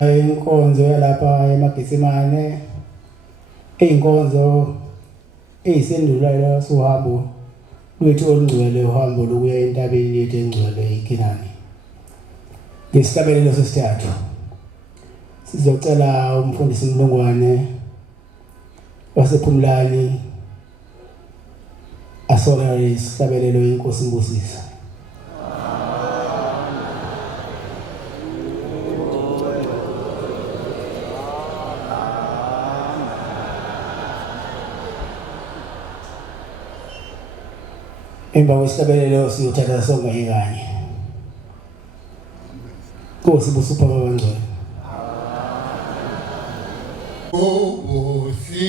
Inkonzo yalapha emaGetsemane eyinkonzo eyisendulelo sohambo lwethu olungcwele uhambo lokuya entabeni yethu engcwele iKenani. Ngesibelelo sesithathu sizocela umfundisi Mlungwane wasePhumlani asonere isabelelo inkosi Mbusisa. Emva kwesabelelo siyothatha sonke kanye. Nkosi busupha babangcwele. Ubusise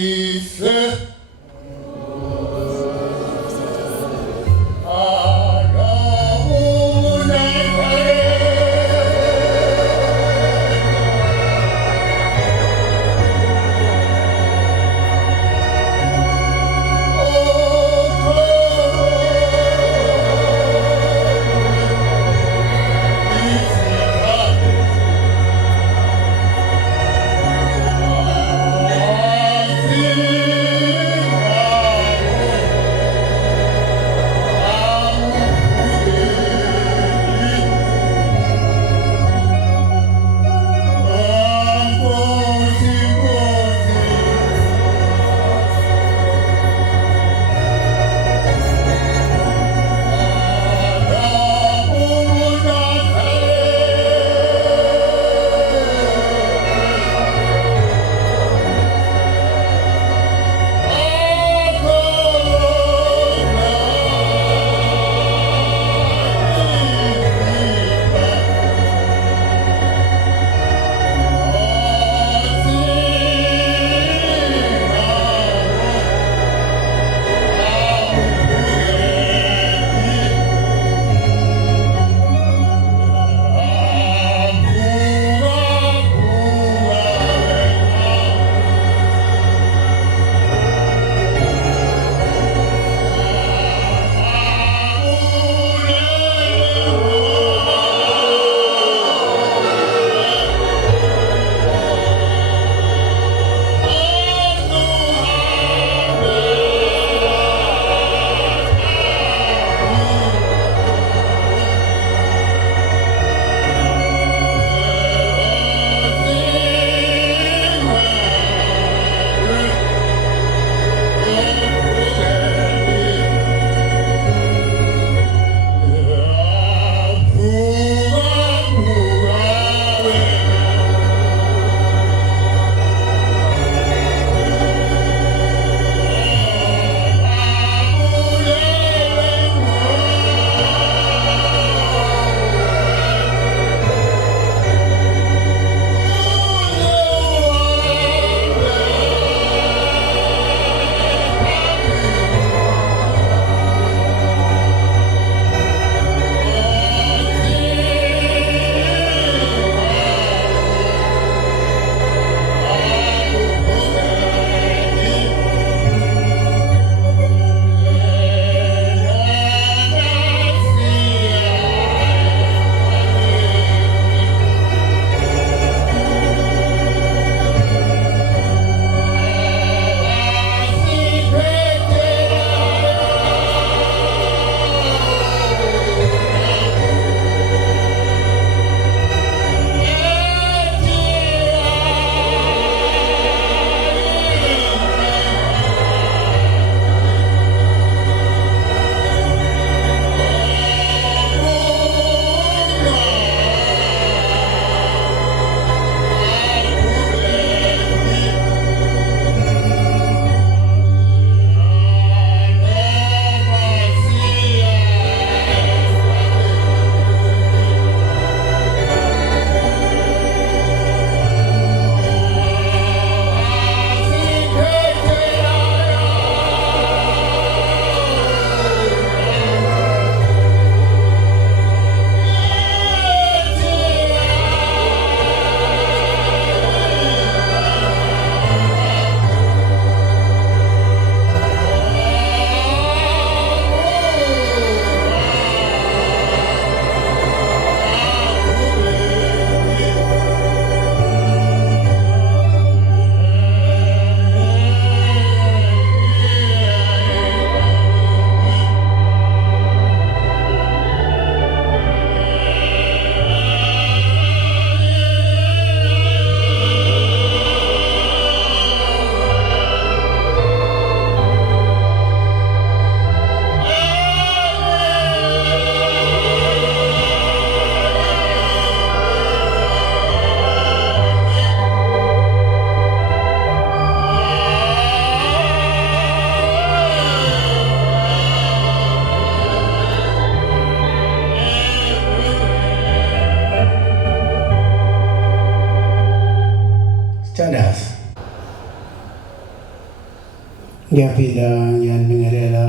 Ngiyaphinda ngiyanibingelela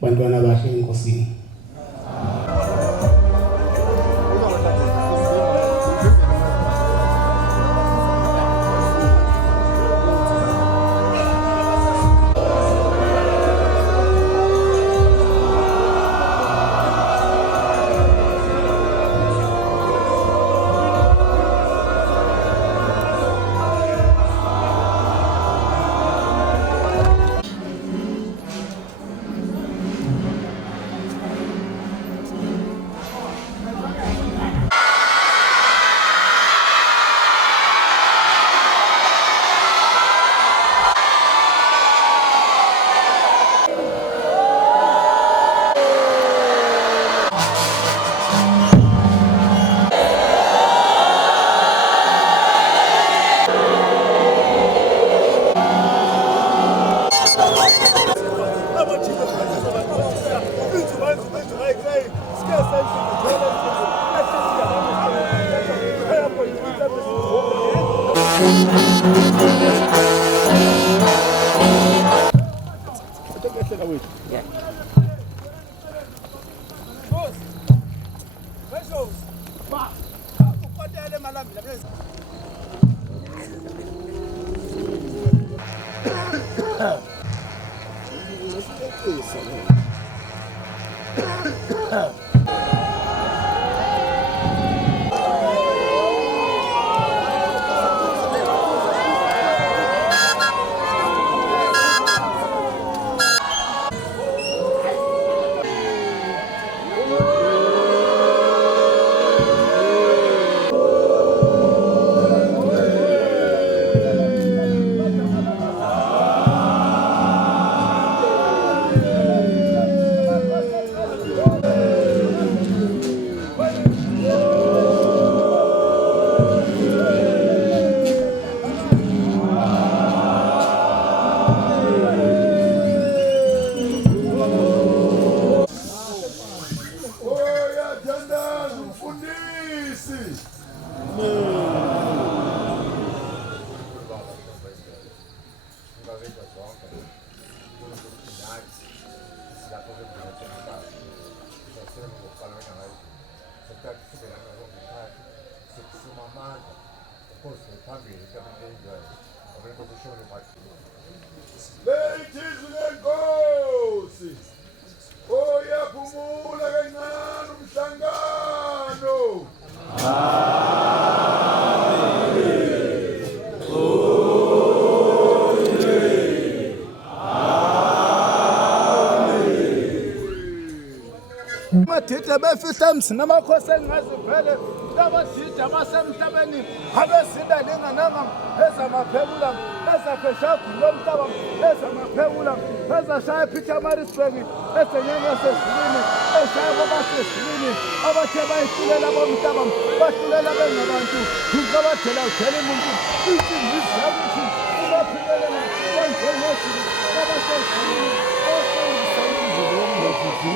bantwana bahle enkosini. Amadida befihla emzini amakhosi engazivele labadida basemhlabeni abezida lingananga ezamaphekula ezakheshagu lomhlaba ezamaphekula ezashaya ePietermaritzburg ezenyanga yasezulwini eshaya kwabasezulwini abathe bayihlulela bomhlaba bahlulela bengabantu ngabadela udela umuntu insindizi yakuthi ubaphilelela banjengezulu abasezulwini osebenzisa indlela yomngozi.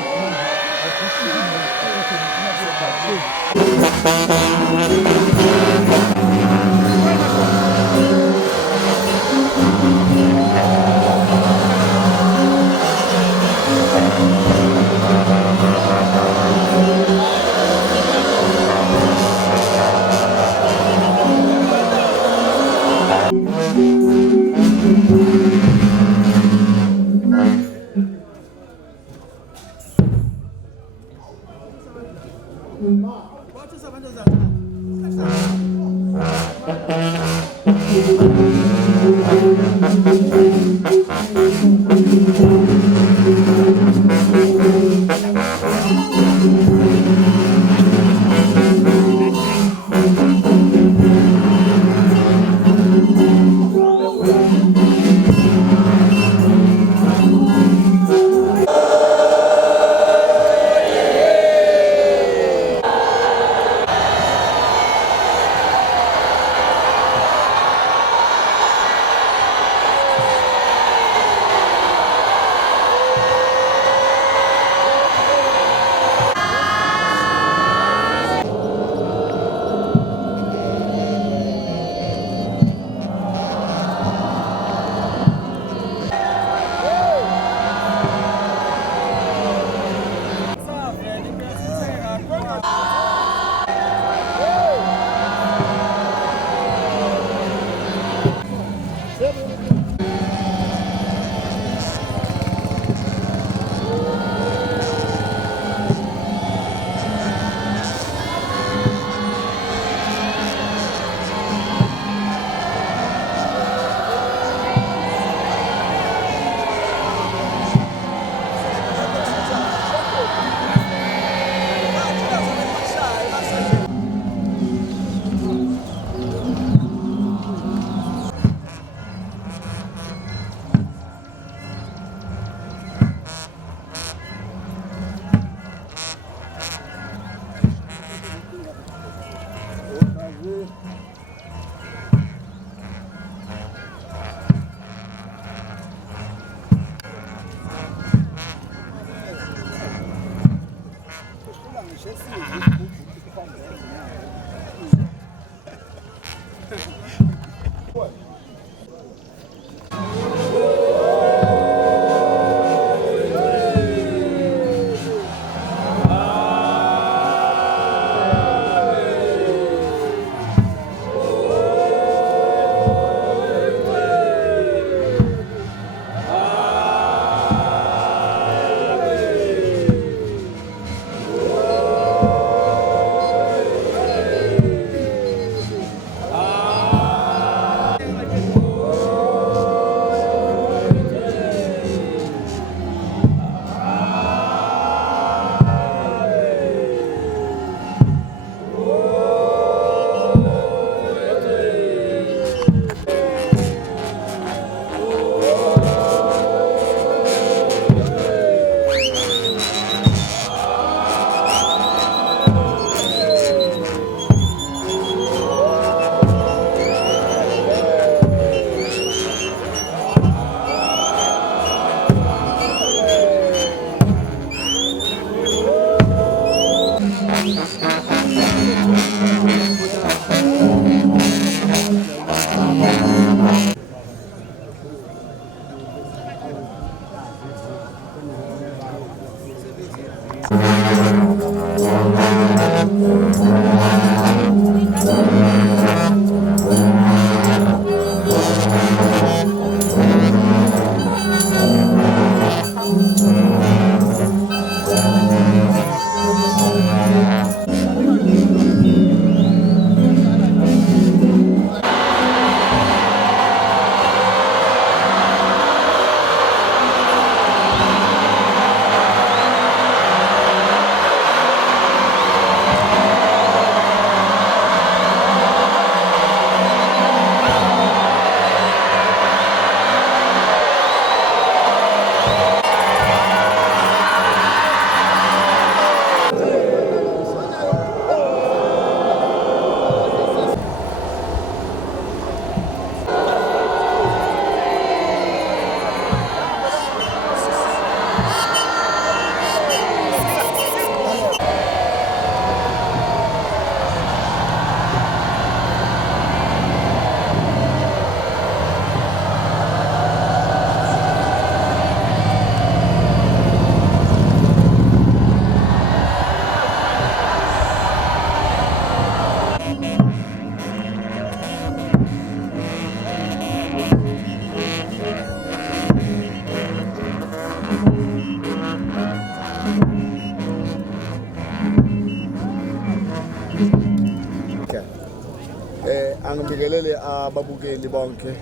Angibingelele ababukeli bonke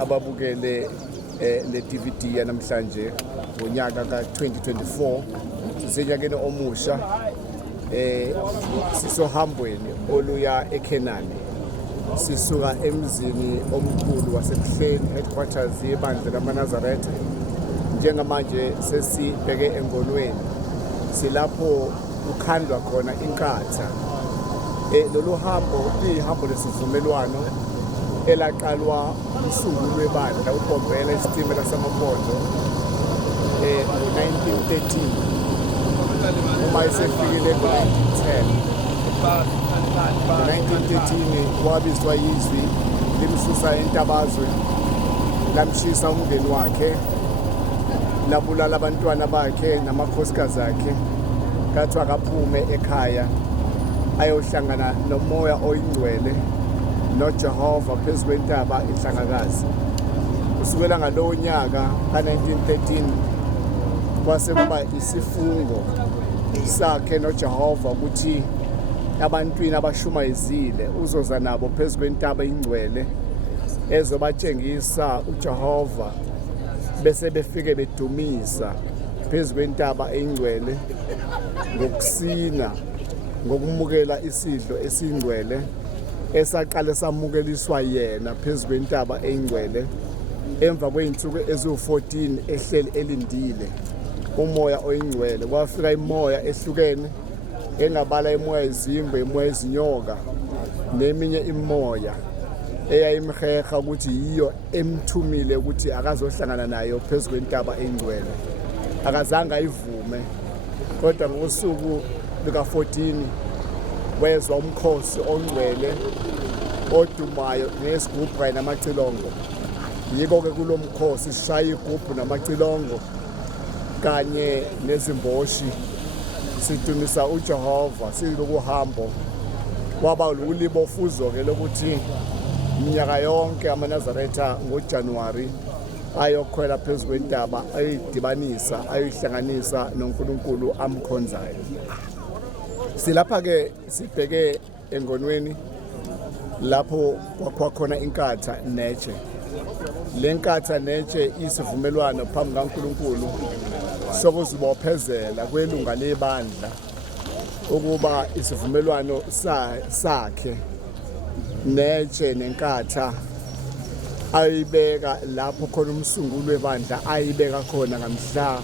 ababukele le DVD yanamhlanje ngonyaka ka2024 sisenyakeni omusha sisohambweni oluya eKenani sisuka emzini omkhulu waseBuhleni headquarters yebandla lamaNazaretha njengamanje sesibheke engonweni silapho ukhandwa khona inkatha lolu hambo lihambo lesivumelwano elaqalwa umsunguli webandla uBombela isitimela samaphondo ngo-1913 uma esefikile ngo-1910 ngo-1913 wabizwa yizwi limsusa entabazwe lamshisa umndeni wakhe labulala abantwana bakhe namakhosikazi akhe kathi akaphume ekhaya ayohlangana nomoya oyingcwele noJehova phezu kwentaba inhlangakazi. Kusukela ngalowo nyaka ka1913 kwase kuba isifungo sakhe noJehova ukuthi abantwini abashumayezile uzoza nabo phezu kwentaba ingcwele ezobatshengisa uJehova bese befike bedumisa phezu kwentaba engcwele ngokusina ngokumukela isidlo esingcwele esaqala samukeliswa yena phezu kwentaba engcwele emva kweinsuku eziwu14 ehleli elindile umoya oyingcwele. Kwafika imoya ehlukene engabala imoya izimbe, imoya izinyoka neminye imoya eyayimheha ukuthi yiyo emthumile ukuthi akazohlangana nayo phezu kwentaba engcwele. Akazange ayivume kodwa ngosuku luka-14 wezwa umkhosi ongcwele odumayo nesigubhu kanye namacilongo. Yiko-ke kulo mkhosi sishaya igubhu namacilongo kanye nezimboshi sidumisa uJehova siloku Uhambo. Kwaba ulibofuzo-ke lokuthi minyaka yonke amaNazaretha ngoJanuwari ayokhwela phezu kwentaba ayidibanisa ayihlanganisa noNkulunkulu amkhonzayo. Silapha-ke sibheke engonweni lapho kwakhona inkatha netshe. Le nkatha netshe isivumelwano phambi kaNkulunkulu sokuzibophezela kwelunga lebandla ukuba isivumelwano sakhe netshe nenkatha ayibeka lapho khona umsunguli webandla ayibeka khona ngamhla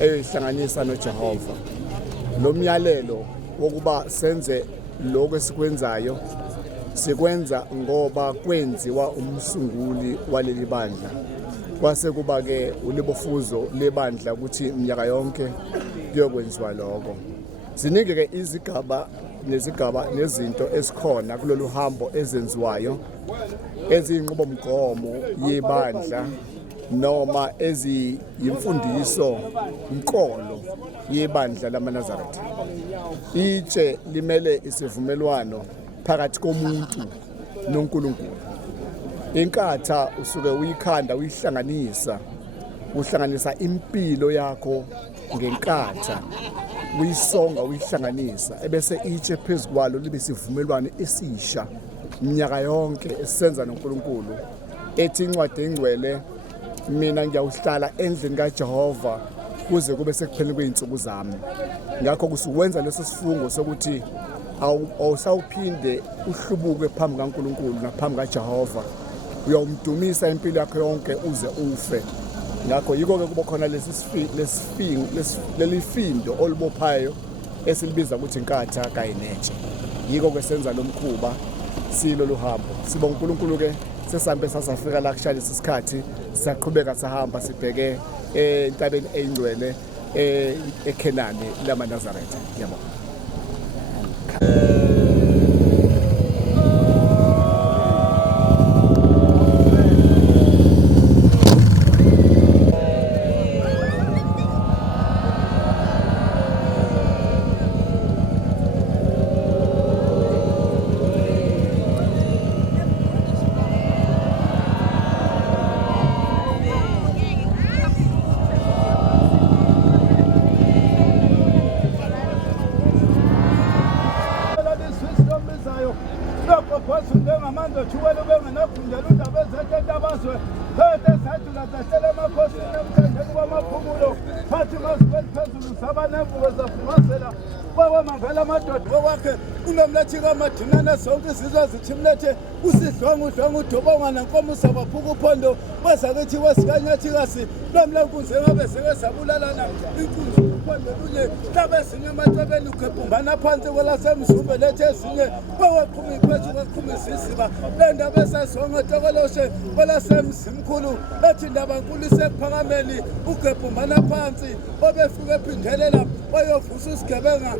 eyihlanganisa noJehova. Lo myalelo wokuba senze lokho esikwenzayo sikwenza ngoba kwenziwa umsunguli waleli bandla. Kwase kuba-ke ulibofuzo lebandla ukuthi minyaka yonke kuyokwenziwa lokho. Ziningi-ke izigaba nezinto esikhona kulolu hambo ezenziwayo eziyinqubomgomo yebandla noma eziyimfundiso inkolo yebandla lamaNazaretha. Itshe limele isivumelwano phakathi komuntu noNkulunkulu. Inkatha usuke uyikhanda uhlanganisa impilo yakho ngenkatha, uyisonga uyihlanganisa ebese itshe phezu kwalo libe sivumelwano esisha minyaka yonke esisenza noNkulunkulu. Ethi incwadi engcwele, mina ngiyawuhlala endlini kaJehova kuze kube sekupheleni kwey'nsuku zami. Ngakho kusuwenza leso sifungo sokuthi awusawuphinde uhlubuke phambi kaNkulunkulu naphambi kaJehova, uyawumdumisa impilo yakho yonke uze ufe. Ngakho yiko-ke kuba khona leli findo olubophayo esilibiza ukuthi inkatha kanye netshe. Yiko-ke senza lo mkhuba silolu hambo. Sibonga uNkulunkulu-ke sesambe sasafika la kushaya lesi sikhathi siyaqhubeka sahamba sibheke entabeni eyingcwele eKhenani lamaNazaretha. Ngiyabonga. ngamandla thukela bengenakhundela undaba ezetheta abazwe phethe sathula zahlele emakhosini emthandeni kwamaphumulo phathi mazibeli phezulu sabanemvuko zafumasela kwamangala amadoda okwakhe unomlethi kamadinana zonke izizwe zithi mlethe usidlonga udobonga nenkomo sabaphuka uphondo wezakithi wesikanyathikasi lomlenkunzi engabe seke sabulalana inkunzi uphondo lunye hlabe ezinye emacebeni ugebhumbana phansi kwelasemzumbe lethe ezinye kwaqhuma iphethu kwaqhuma iziziba le ndaba esazonga tokoloshe kwelasemzimkhulu ethi ndaba nkulu isekuphakameni ugebhumbana phansi obefike ephindelela wayovusa usigebenga.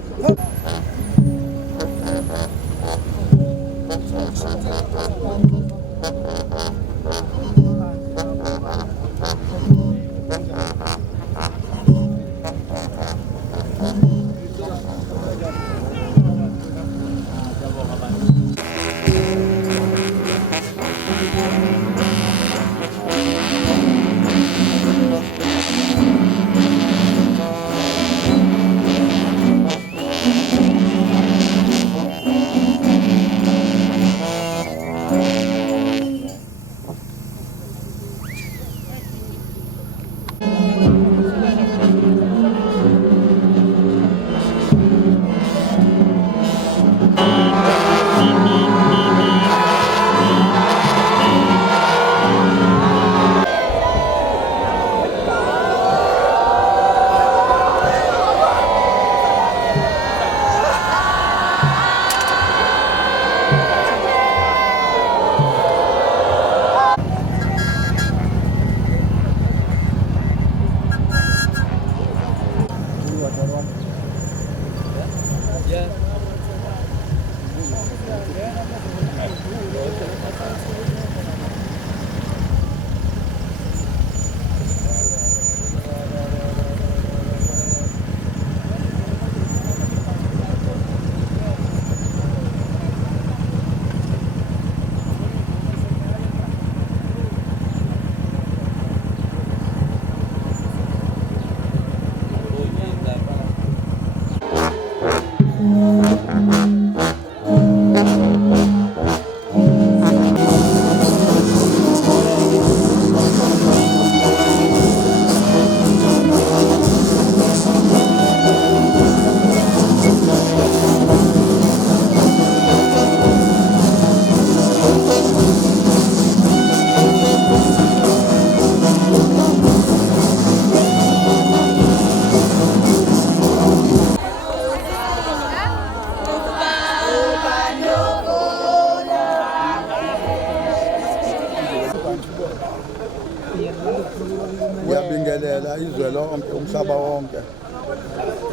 Ngiyabingelela izwe lonke umhlaba wonke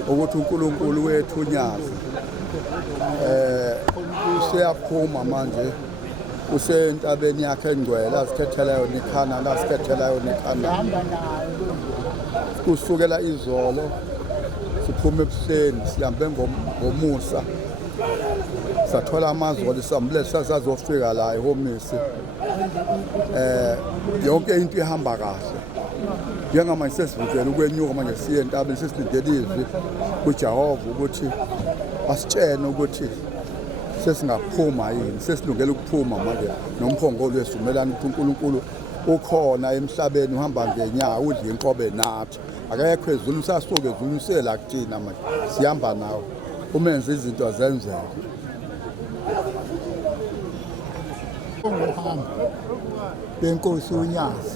ukuthi uNkulunkulu wethu unyazi useyaphuma manje usentabeni yakhe engcwele azikhethela yona ikhana lasikhethela yona ikhana kusukela izolo siphume ebuhleni sihambe ngomusa sathola amazolo isambulelo sasazofika la ehomisi yonke into ihamba kahle njengamanje sesivukela ukwenyuka manje siye entabeni sesilindele izwi kuJehova ukuthi asitshene ukuthi sesingaphuma yini sesilungele ukuphuma manje nomphongolo wesivumelano ukuthi uNkulunkulu ukhona emhlabeni uhamba ngenyawo udla inkobe nathi akekho ezulu sasuke ezulu sela kuthina manje sihamba nawo umenza izinto zenzeka Uhambo benkosi unyazi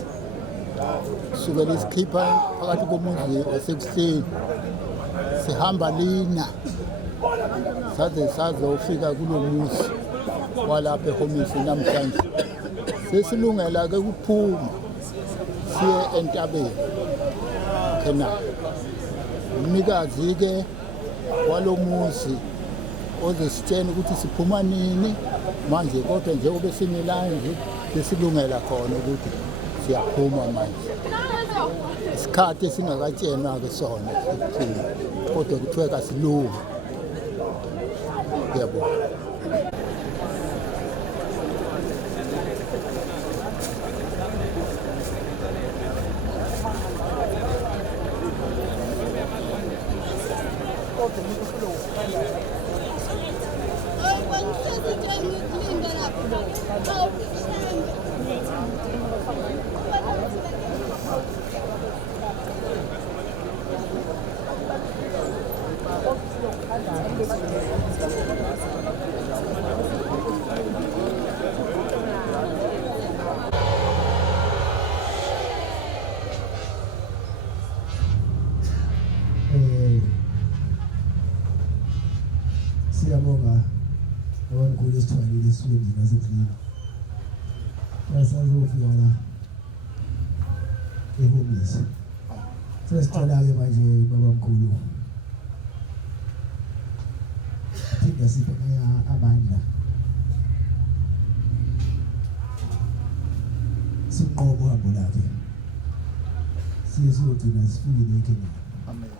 sukela isikhipha phakathi komuzi wasekuseni sihamba lina saze sazofika kulomuzi walapha ehomisi namhlanje sesilungela ke ukuphuma siye entabeni khona umnikazi ke walomuzi ozesitshena ukuthi siphuma nini manje kodwa njengoba sinelanje besilungela khona ukuthi siyaphuma manje isikhathi esingakatshenwa ke sona sikuphuma kodwa kuthiwe kasilunga yebo Siyabonga abamkhulu esithwalile eswendini nasendlini sasazofika la ehomisi sesicela-ke manje babamkhulu phinda siphe amandla sinqobe uhambo lakhe siye siyogcina sifikile eKenya. Amen.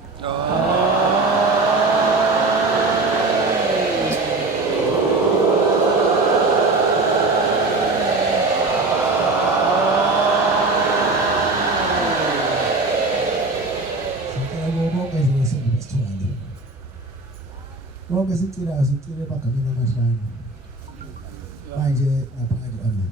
Bonke sicela ebagameni amahlanu manje ngaphakathi. Amen.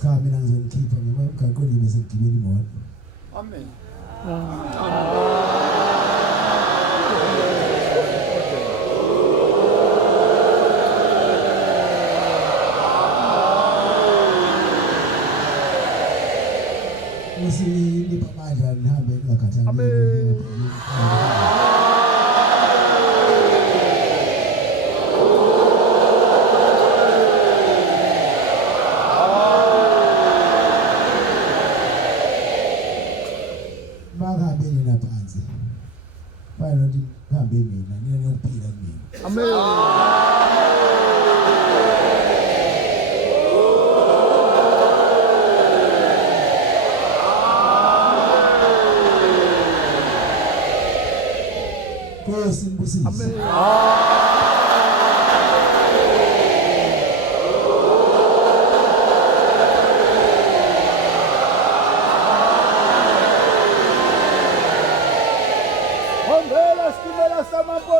Cha mina ngizonikhipha ngoba emgaqweni bese ngigibela imoto. Amen. Usinipha amandla nihambe ningakhathali. Nkosi mbusisi. Hombela sitimela samambo.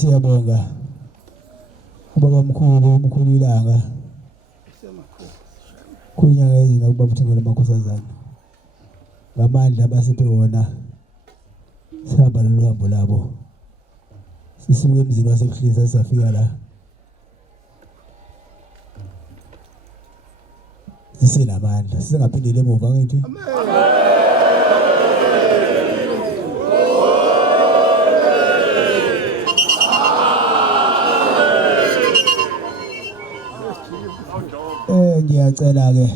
Siyabonga ubaba mkhulu ilanga kunyaka ezina ubaba uthengele amakhosazana ngamandla abasiphe wona sihamba lolu hambo labo sisuke emzini wasebuhlisa safika la sisenamandla sisengaphindele emuva ngithi ngiyacela ke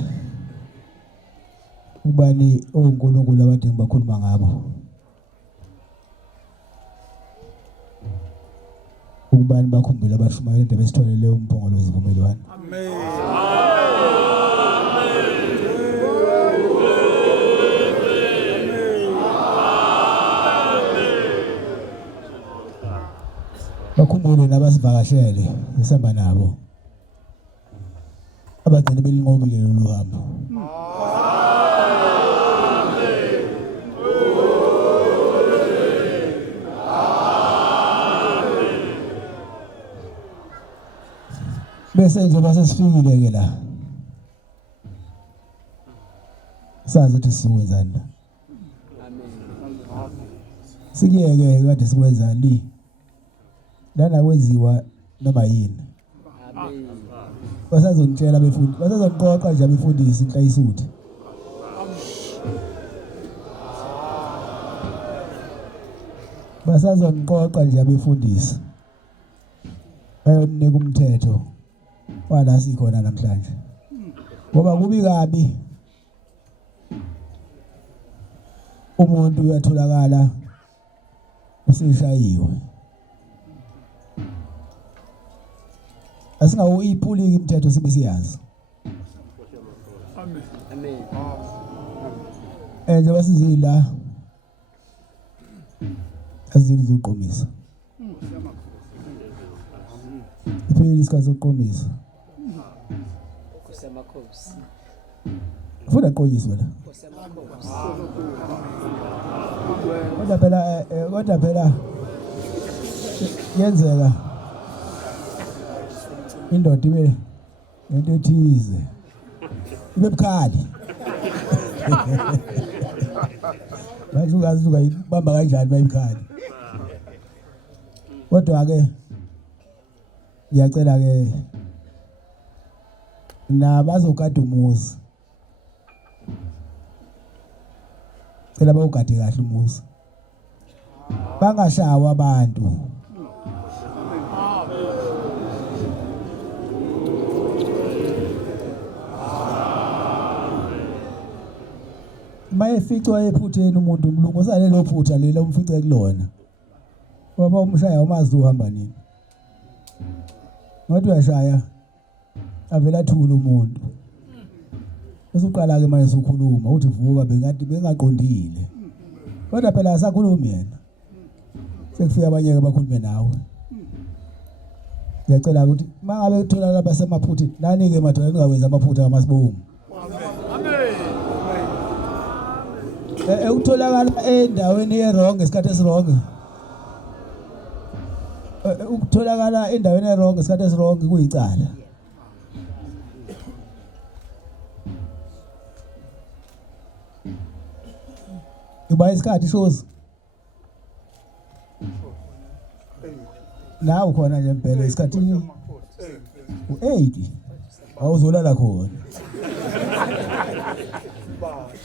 ubani oNkulunkulu abantu engibakhuluma ngabo ubani bakhumbula abashumayela into besitholele umbongolo wezivumelwano amen bakhumbule nabasivakashele isamba nabo abagcina belinqobile lolu hambo bese njengoba sesifikile ke la sazi ukuthi sizokwenzani la sikiyeke kade sikwenza li lana kwenziwa noma yini basazongitshela abefundi basazongiqoqa nje abefundisi inhlayisuthi basazongiqoqa nje abefundisi bayonika umthetho wala sikhona namhlanje ngoba kubi kabi umuntu uyatholakala usishayiwe asingawo iphulika imithetho sibe siyazi amen njengoba sizila azili zoqomisa ipheli isikhathi sokuqomisa kusemakhosi funa qoyiswe la kodwa phela yenzeka indoda ibe lento ethize ibe bukhali manje ungazi ukayibamba kanjani bayibukhali kodwa ke ngiyacela ke nabazogada umuzi cela bawugade kahle umuzi bangashawa abantu mayeficwa ephutheni umuntu umlungu usale lo phutha lelo umfice kulona baba umshaya umazi uhamba nini ngathi uyashaya avela thula umuntu usuqala ke manje sokhuluma uthi vuka bengaqondile kodwa phela asakhulumi yena sekufika abanye ke bakhulume nawe ngiyacela ukuthi mangabe uthola basemaphutha nani ke madoda ningawenza amaphutha amasibomu ukutholakala endaweni errong esikhathi esirong ukutholakala endaweni errong esikhathi esirong kuyicala uba isikhathi shows nawe khona nje impela isikhathini u8 awuzolala khona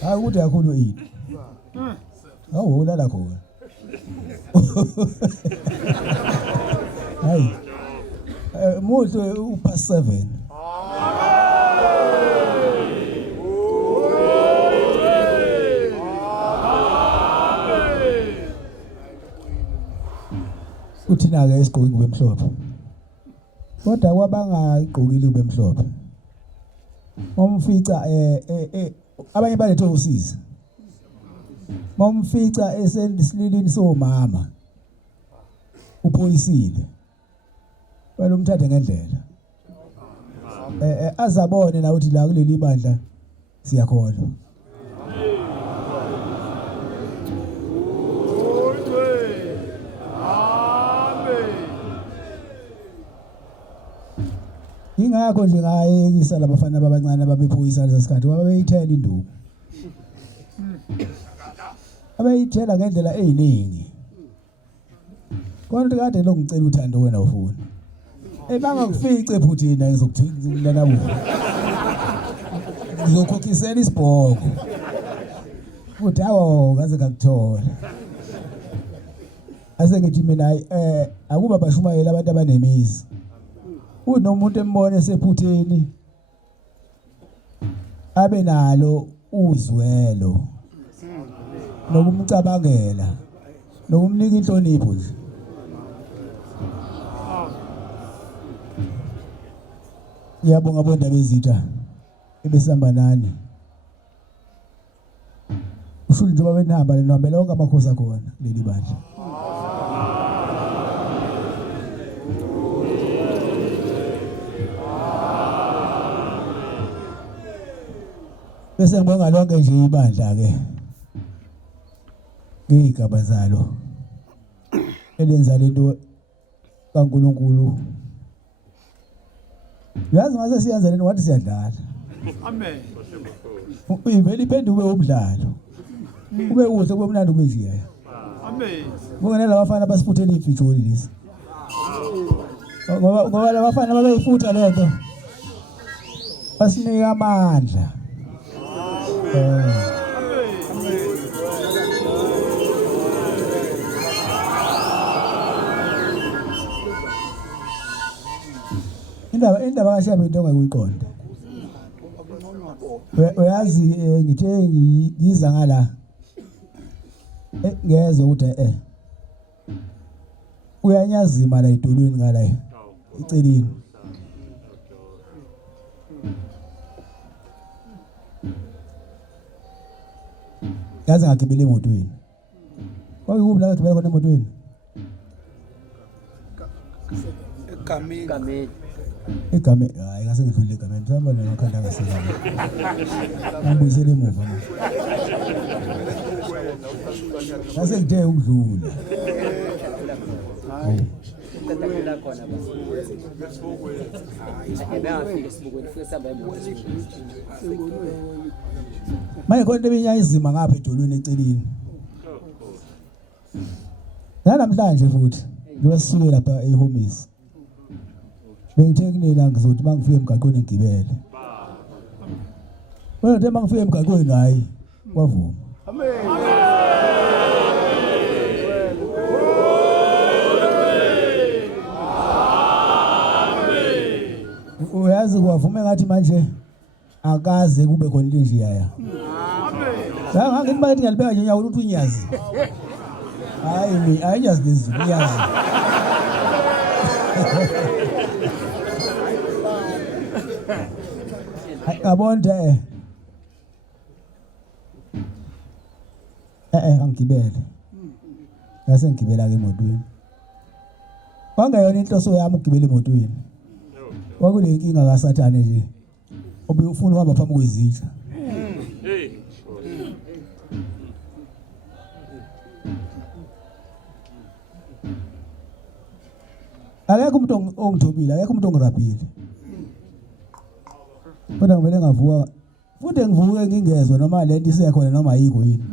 hayi ukuthi kakhulu 8 awulala khona hayi muhle upast 7 uthina ke isigqoki kube mhlophe kodwa kwabangayigqokile kube mhlophe momfica abanye balethe usizi momfica esendisililini somama uphoyisile balomthathe ngendlela azabone na uthi la kuleli bandla siyakholwa ingakho nje ngayekisa labafana abancane ababephoyisa lesikhathi babeyithela induku abeyithela ngendlela eziningi konke kade lokungicela uthando wena ufuna bangakufice ephuthini ngizokuthina nabo ngizokhokhisela isibhoko uthi awu kaze ngakuthola ase ngithi mina akuba bashumayela abantu abanemizi unomuntu embone esephutheni abe nalo uzwelo nokumcabangela nokumnika inhlonipho nje ngiyabonga bonda bezitha ebesihamba nani ushulu njengoba benihamba nihambela wonke amakhosi akhona leli bandla bese ngibonga lonke nje ibandla ke ngigaba zalo elenza lento kaNkuluNkulu Yazi mase siyenza lento wathi siyadlala. Amen. Uyivela iphenduke umdlalo. Ube uhle kube mnandi ube nje. Amen. Ngone labafana basifuthela ifijoli lesi. Ngoba labafana babeyifutha lento. Basinika amandla. Indaba kashabe into ongakuyiqonda. Uyazi ngithe ngiza ngala. Ngeze ukuthi uyanyazima la idolweni ngala eceleni. Yazi ngagibela emotweni. Kwakuyiphi la ngagibela khona emotweni? Igame hayi ngase ngidlule igame mhlawumbe namakhanda ngasekala. Ngibuyisele emuva manje. Ngase ngithe ukudlula. Hayi. Ngicela khona basi. Ayebangafika esibukweni fike sihamba emoto. Manje khona ebinya izima ngapha edolweni eceleni. Namhlanje futhi ngiyosukela lapha eHomisi. Bengithe kunina ngizothi mangifike emgaqweni ngigibele. Wena uthe mangifike emgaqweni hayi wavuma. Amen. Uyazi kwavume ngathi manje akaze kube khona into nje yaya. Amen. Ngangithi bathi ngiyalibeka nje nyawo ukuthi unyazi. Hayi mi ayiyazi lezi unyazi. Abonde angigibele. Ngase ngigibela ke emotweni. Kwangayona inhloso yami ukugibela emotweni. Kwakule inkinga kaSathane nje. Obufuna uhamba phambi kwezitsha. Akekho umuntu ongithobile, akekho umuntu ongirabhile. Kodwa ngivele ngavuka. Futhi ngivuke ngingezwe noma lento isekhona noma ayikho yini.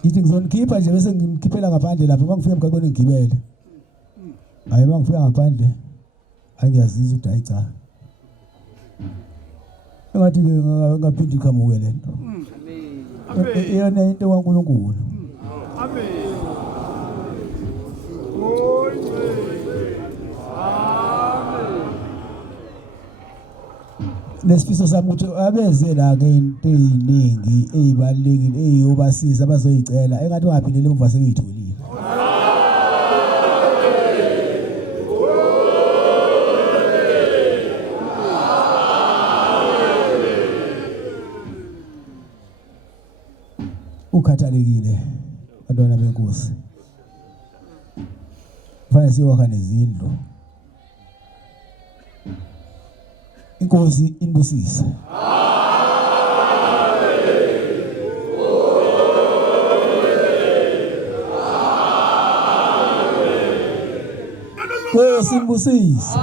Ngithi ngizonikhipha nje bese ngimkhiphela ngaphandle lapha mangifika emgaqweni ngigibele. Hayi mangifika ngaphandle angiyazizwa ukuthi hayi cha. Engathi ngaphindi iqhamuke lento. Amen. Iyona into kaNkulunkulu. Amen. Lesifiso sami ukuthi abeze la ke into eziningi ezibalekile eyobasiza abazoyicela engathi ungaphindele emva sebeyitholile. Ukhathalekile abantwana benkosi. Kufanele siwakha nezindlu. Inkosi inibusise. Inkosi inibusise.